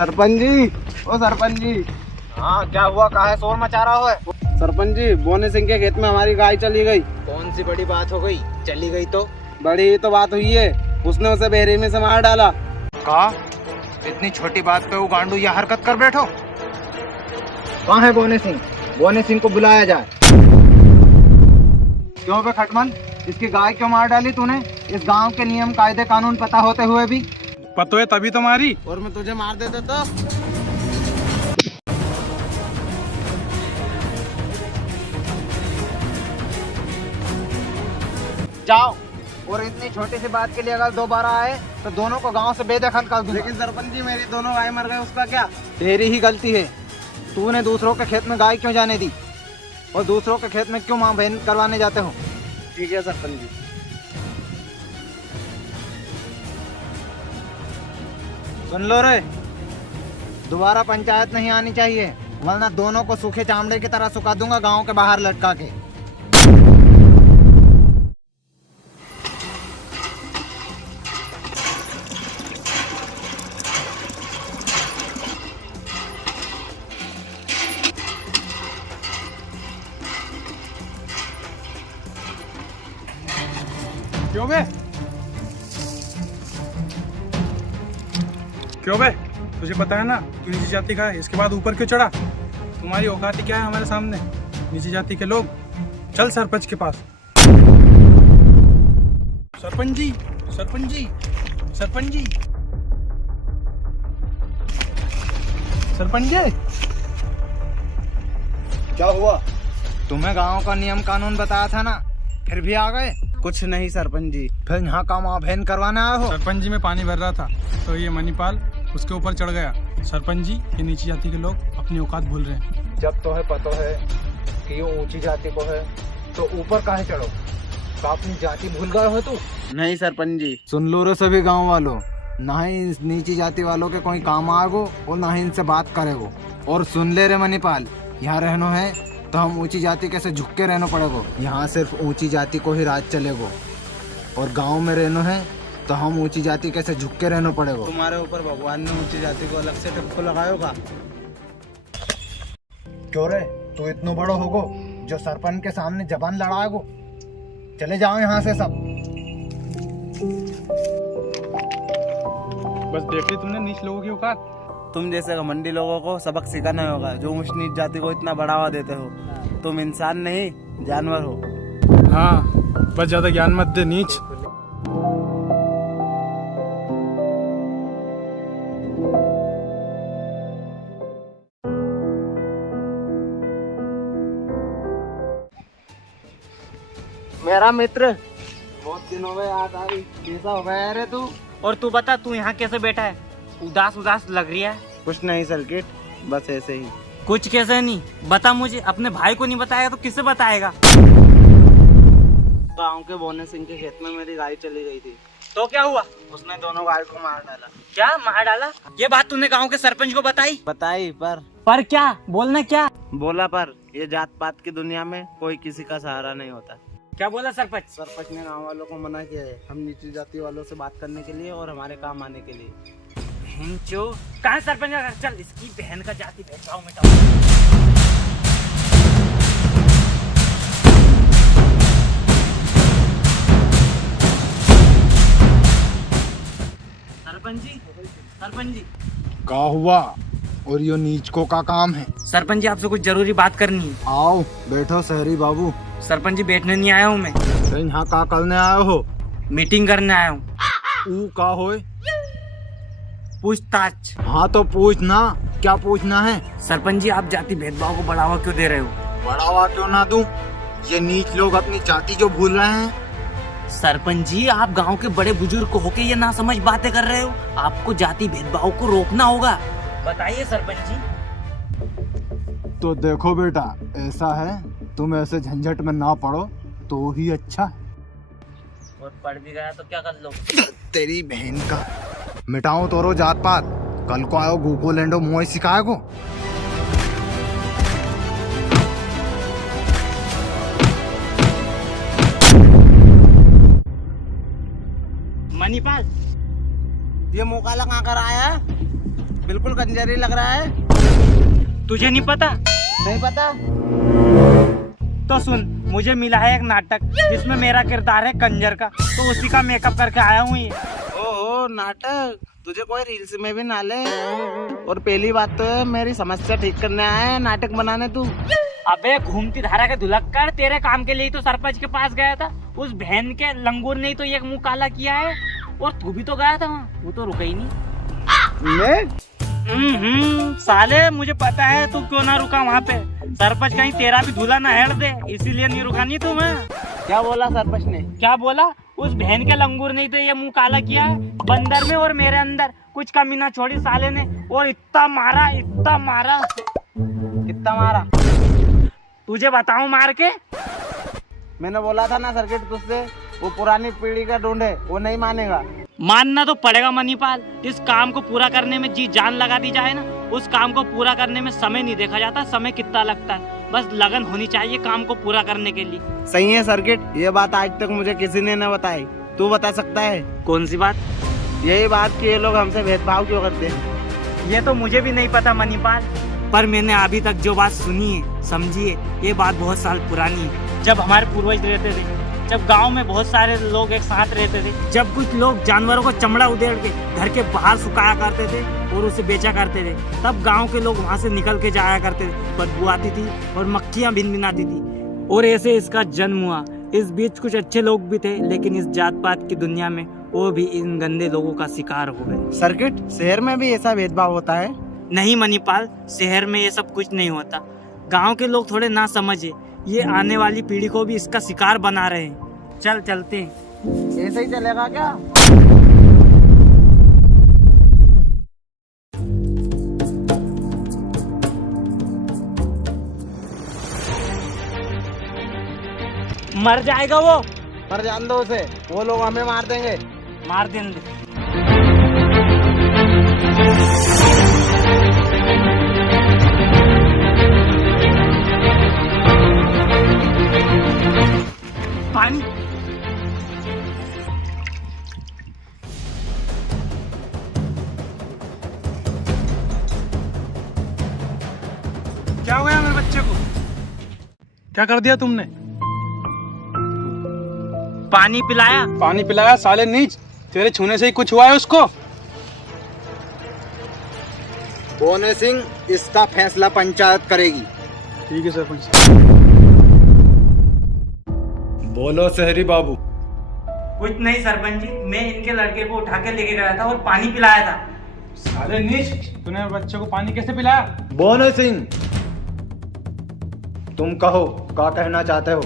सरपंच जी, ओ सरपंच जी। हाँ क्या हुआ, काहे शोर मचा रहा है? सरपंच जी, बोने सिंह के खेत में हमारी गाय चली गई। कौन सी बड़ी बात हो गई? चली गई तो बड़ी ही तो बात हुई है, उसने उसे बेहरी में से मार डाला। कहा? इतनी छोटी बात पे वो गांडू यह हरकत कर बैठो। कहाँ है बोने सिंह? बोने सिंह को बुलाया जाए। क्यों बे खटमल, इसकी गाय क्यों मार डाली तूने? इस गांव के नियम कायदे कानून पता होते हुए भी? पतो है तभी तो मारी, और मैं तुझे मार देता तो। जाओ, और इतनी छोटी सी बात के लिए अगर दोबारा आए तो दोनों को गांव से बेदखल कर दूंगा। लेकिन सरपंच जी, मेरी दोनों गाय मर गए, उसका क्या? तेरी ही गलती है। तूने दूसरों के खेत में गाय क्यों जाने दी, और दूसरों के खेत में क्यों मां बहन करवाने जाते हो? ठीक है सरपंच जी। सुन लो रे, दोबारा पंचायत नहीं आनी चाहिए, वरना दोनों को सूखे चामड़े की तरह सुखा दूंगा गांव के बाहर लटका के। क्यों बे? क्यों बे? तुझे पता है ना तू नीची जाति का है, इसके बाद ऊपर क्यों चढ़ा? तुम्हारी औकात क्या है हमारे सामने? नीची जाति के लोग, चल सरपंच के पास। सरपंच जी, सरपंच जी, सरपंच जी, सरपंच जी। क्या हुआ? तुम्हें गांव का नियम कानून बताया था ना, फिर भी आ गए? कुछ नहीं सरपंच जी। फिर यहाँ का मां बहन करवाने आए हो? सरपंच जी में पानी भर रहा था तो ये मणिपाल उसके ऊपर चढ़ गया। सरपंच जी, ये नीची जाति के लोग अपनी औकात भूल रहे हैं। जब तो है पता है कि ये ऊंची जाति को है, तो ऊपर काहे चढ़ो? तो अपनी जाति भूल गए हो तू? नहीं सरपंच जी। सुन लो रे सभी गांव वालों, ना ही इस नीची जाति वालों के कोई काम आएगो और ना ही इनसे बात करेगो। और सुन ले रे मणिपाल, यहाँ रहनो है तो हम ऊंची जाति कैसे झुक के रहना पड़ेगो। यहाँ सिर्फ ऊंची जाति को ही राज चलेगो, और गांव में रहनो है तो हम ऊंची जाति कैसे झुक के रहना पड़ेगो। तुम्हारे ऊपर भगवान ने ऊंची जाति को अलग से टप्पो लगाया होगा। क्यों रे, तू इतना बड़ा होगो जो सरपंच के सामने जबान लड़ाएगो? चले जाओ यहाँ से सब। बस देख ली तुमने नीच लोगों की औकात। तुम जैसे घमंडी लोगों को सबक सिखाना होगा, जो ऊंच नीच जाति को इतना बढ़ावा देते हो। तुम इंसान नहीं, जानवर हो। हाँ, बस ज्यादा ज्ञान मत दे नीच। मेरा मित्र, बहुत दिनों में याद आ रही। कैसा हो गया रे तू? और तू बता, तू यहाँ कैसे बैठा है? उदास उदास लग रही है। कुछ नहीं सर्किट, बस ऐसे ही। कुछ कैसे नहीं, बता मुझे। अपने भाई को नहीं बताएगा तो किसे बताएगा? गाँव के बोने सिंह के खेत में मेरी गाय चली गई थी, तो क्या हुआ? उसने दोनों गाय को मार डाला। क्या मार डाला? ये बात तूने गांव के सरपंच को बताई? बताई, पर क्या बोलना? क्या बोला पर ये जात पात की दुनिया में कोई किसी का सहारा नहीं होता। क्या बोला सरपंच? सरपंच ने गाँव वालों को मना किया है, हम नीची जाति वालों से बात करने के लिए और हमारे काम आने के लिए। कहाँ है सरपंच का घर? चल इसकी बहन का जाति भेदभाव मिटाओ। सरपंच जी, सरपंच जी। क्या हुआ? और ये नीचकों का काम है? सरपंच जी, आपसे कुछ जरूरी बात करनी है। आओ बैठो शहरी बाबू। सरपंच जी, बैठने नहीं आया हूँ मैं, तो यहाँ का करने आए हो? मीटिंग करने आया हूँ। ऊ का होए? पूछताछ। हाँ तो पूछना, क्या पूछना है? सरपंच जी, आप जाति भेदभाव को बढ़ावा क्यों दे रहे हो? बढ़ावा क्यों ना दूं? ये नीच लोग अपनी जाति जो भूल रहे हैं। सरपंच जी, आप गांव के बड़े बुजुर्ग होके ये ना समझ बातें कर रहे हो। आपको जाति भेदभाव को रोकना होगा। बताइए सरपंच जी। तो देखो बेटा, ऐसा है, तुम ऐसे झंझट में ना पड़ो तो ही अच्छा है। और पढ़ भी गया तो क्या कर लो? तेरी बहन का मिटाओ तोरो जात पात, कल को आओ गूगो लैंडो मुँह सिखाए को। मणिपाल, ये मुकाला कहाँ कर आया है? बिल्कुल कंजरी लग रहा है। तुझे नहीं पता? नहीं पता। तो सुन, मुझे मिला है एक नाटक जिसमें मेरा किरदार है कंजर का, तो उसी का मेकअप करके आया हूँ ये। ओहो, नाटक। तुझे कोई रील्स में भी ना ले। और पहली बात तो है, मेरी समस्या ठीक करने आया है नाटक बनाने तू। अबे घूमती धारा के धुलक्कड़, तेरे काम के लिए तो सरपंच के पास गया था। उस बहन के लंगूर ने तो एक मुंह काला किया है। और तू भी तो गया था वहाँ, वो तो रुका ही नहीं। मैं? साले मुझे पता है तू क्यों ना रुका वहाँ पे। सरपंच कहीं तेरा भी धूला ना हेड़ दे, इसीलिए नहीं रुका। नहीं तुम्हें क्या बोला सरपंच ने? क्या बोला? उस बहन के लंगूर ने तो ये मुंह काला किया है। बंदर में और मेरे अंदर कुछ कमी ना छोड़ी साले ने। और इतना मारा, इतना मारा। कितना मारा? तुझे बताऊं मार के? मैंने बोला था ना सर्किट तुझसे, वो पुरानी पीढ़ी का ढूंढे, वो नहीं मानेगा। मानना तो पड़ेगा मनीपाल। इस काम को पूरा करने में जी जान लगा दी जाए ना, उस काम को पूरा करने में समय नहीं देखा जाता, समय कितना लगता है। बस लगन होनी चाहिए काम को पूरा करने के लिए। सही है सर्किट, ये बात आज तक मुझे किसी ने न बताई। तू बता सकता है? कौन सी बात? यही बात कि ये लोग हमसे भेदभाव क्यों करते हैं। ये तो मुझे भी नहीं पता मनीपाल, पर मैंने अभी तक जो बात सुनी है, समझी है, ये बात बहुत साल पुरानी है। जब हमारे पूर्वज रहते थे, जब गांव में बहुत सारे लोग एक साथ रहते थे, जब कुछ लोग जानवरों को चमड़ा उधेड़ के घर के बाहर सुखाया करते थे और उसे बेचा करते थे, तब गांव के लोग वहां से निकल के जाया करते थे। बदबू आती थी और मक्खियां भिनभिनाती थी, और ऐसे इसका जन्म हुआ। इस बीच कुछ अच्छे लोग भी थे, लेकिन इस जात पात की दुनिया में वो भी इन गंदे लोगों का शिकार हो गए। सर्किट, शहर में भी ऐसा भेदभाव होता है? नहीं मनीपाल, शहर में ये सब कुछ नहीं होता। गांव के लोग थोड़े ना समझे, ये आने वाली पीढ़ी को भी इसका शिकार बना रहे हैं। चल चलते हैं। ऐसे ही चलेगा क्या? मर जाएगा वो। पर जान दो उसे, वो लोग हमें मार देंगे। मार देंगे। पानी। क्या हो गया मेरे बच्चे को? क्या कर दिया तुमने? पानी पिलाया। पानी पिलाया? साले नीच, तेरे छूने से ही कुछ हुआ है उसको? बोने सिंह, इसका फैसला पंचायत करेगी। ठीक है सरपंच। बोलो शहरी बाबू। कुछ नहीं सरपंच जी, मैं इनके लड़के को उठा के लेके गया था और पानी पिलाया था। साले नीच, तूने बच्चे को पानी कैसे पिलाया? बोने सिंह, तुम कहो, क्या कहना चाहते हो?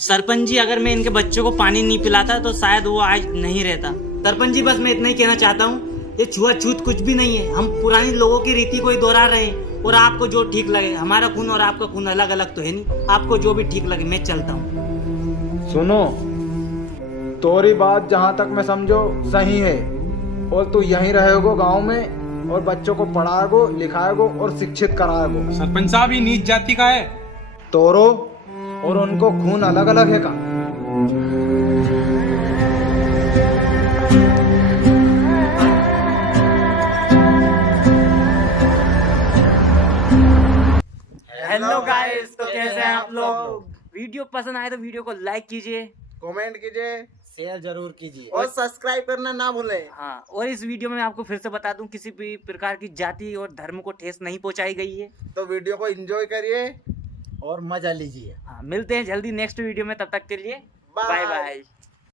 सरपंच जी, अगर मैं इनके बच्चों को पानी नहीं पिलाता तो शायद वो आज नहीं रहता। सरपंच जी, बस मैं इतना ही कहना चाहता हूँ, ये छुआछूत कुछ भी नहीं है। हम पुरानी लोगों की रीति को ही दोहरा रहे हैं, और आपको जो ठीक लगे। हमारा खून और आपका खून अलग अलग तो है नहीं, आपको जो भी ठीक लगे। मैं चलता हूँ। सुनो, तोरी बात जहाँ तक मैं समझो सही है, और तू यहीं रहेगो गांव में, और बच्चों को पढ़ाएगो, लिखाएगो और शिक्षित कराएगो। सरपंच साहब, ये नीच जाति का है। तोरो और उनको खून अलग अलग है का? हेलो गाइस, तो कैसे हैं आप लोग? वीडियो पसंद आए तो वीडियो को लाइक कीजिए, कमेंट कीजिए, शेयर जरूर कीजिए, और सब्सक्राइब करना ना भूलें। हाँ। और इस वीडियो में मैं आपको फिर से बता दूं, किसी भी प्रकार की जाति और धर्म को ठेस नहीं पहुंचाई गई है। तो वीडियो को एंजॉय करिए और मजा लीजिए। हाँ, मिलते हैं जल्दी नेक्स्ट वीडियो में। तब तक के लिए बाय। Bye bye.